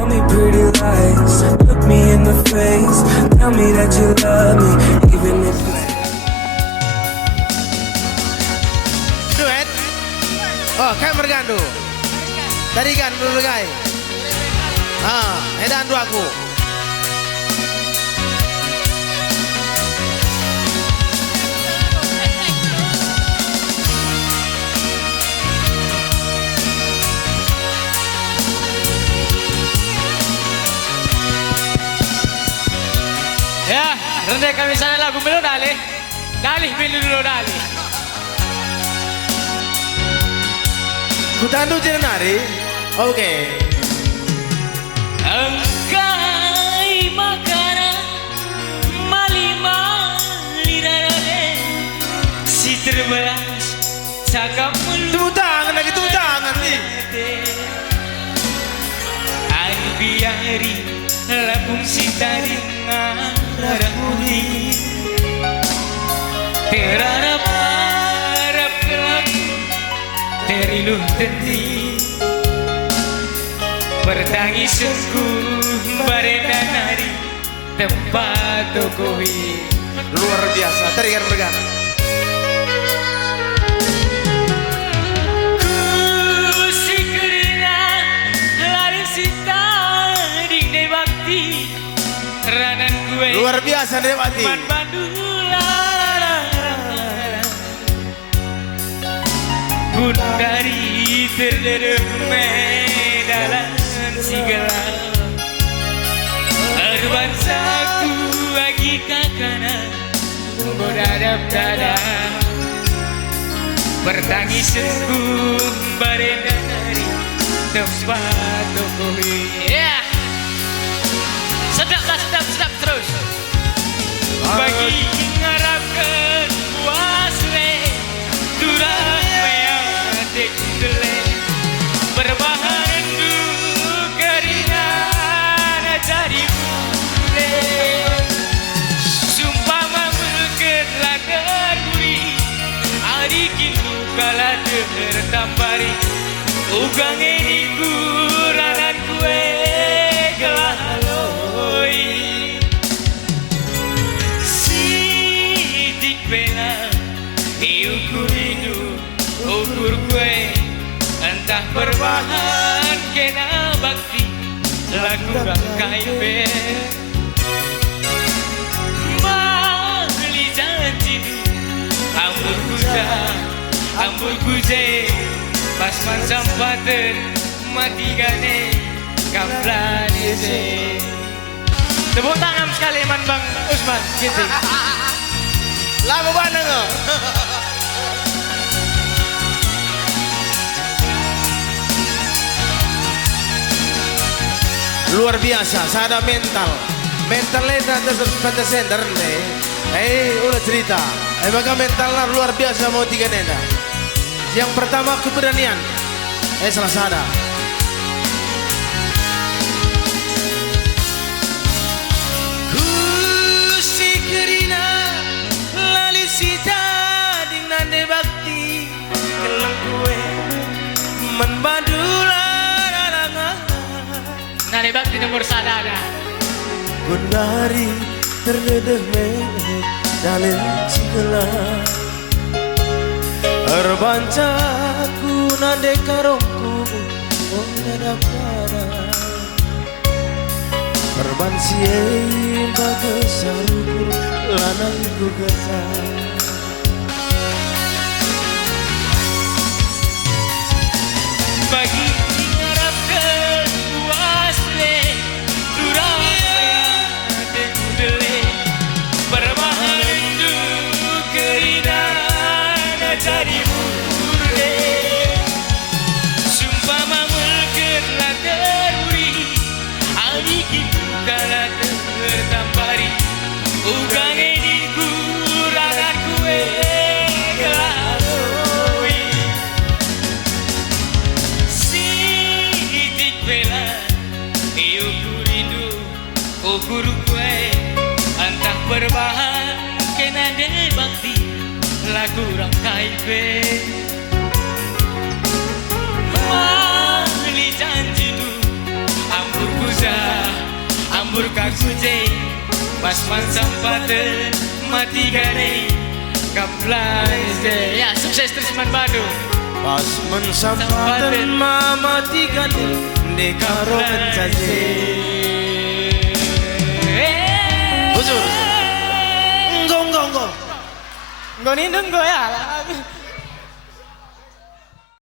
Tell me pretty lies, look me in the face, tell me that you love me, even if it's... Duet. Oh, kayak mergandu. Tadi kan berbagai. Edan dua aku. Ya, rendah kami sana lagu melu dalih. Dalih melu dulu dalih. Kutandu je nari. Oke. Angkai makanan malima lirarane si terbelas cakap Tepuk tangan lagi, tepuk tangan nih. Air biari lapung sitari ngarahuli terharap-harap kelak teriluh tendi bertangisanku barenda nari tempat tokohi Luar biasa. Tadi kan bergandu. Luar biasa Dewati. Dari terdedah dalam segala Arbansaku lagi kakana Bodadap dada Bertangisanku barenda dari tempat tokohi. Yeah. Sedap terus. Bagi ngarapkan puasle durang meadik dele berbahan du keringan jadi bule sumpah mamulkan ladar buri arikin kala tertampari ugang ini kuranan kue kelaloi sidik bela ukur hidup ukur kue entah berbahan kena bakti lagu rangkai bel beli janji ambul kuja pas man sampaten mati gane kaplan ise. Tepuk tangan sekali man Bang Usman gitu. Lama banget nggak? Luar biasa, sada mental. Mentalnya itu pada sender nih. Udah cerita. Maka mentalnya luar biasa mau tiga nenda. Yang pertama keberanian. Salah sada. Kusikerina lali sita dengan de bakti kelang kue membadula larangan. Nade bakti nomor sadada. Gunari terdedah dalam segala Erbancaku nade karongku mengadap dada Perban siei bagai sarukur lanangku gesah Bagi ngarapkan puasle durang meadik dele berbahan du keringan jadi burde sumpah mamulkan ladar buri alikin kala tertampari ugang ini kurangan kue kelalui sidik bela ukur rindu ukur kue entah berbahan kena de bakti lagu rangkai bel mahli janji du ambur berkakuje pas mansampate mati gane kaplai ya sukses terus man badu Pas mensampatan mamatikan di karo mencaci. Bujur. Enggak. Nggak nindung gue ya.